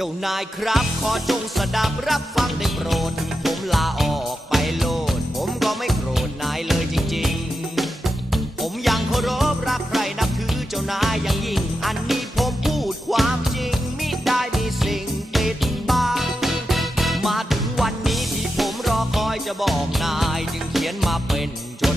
เจ้านายครับ ขอจงสดับรับฟังได้โปรด ผมลาออกไปโลด ผมก็ไม่โกรธนายเลยจริง ๆ ผมยังเคารพรักใครนับถือเจ้านายอย่างยิ่ง อันนี้ผมพูดความจริงมิได้มีสิ่งปิดบังมาถึงวันนี้ที่ผมรอคอยจะบอกนาย จึงเขียนมาเป็นจด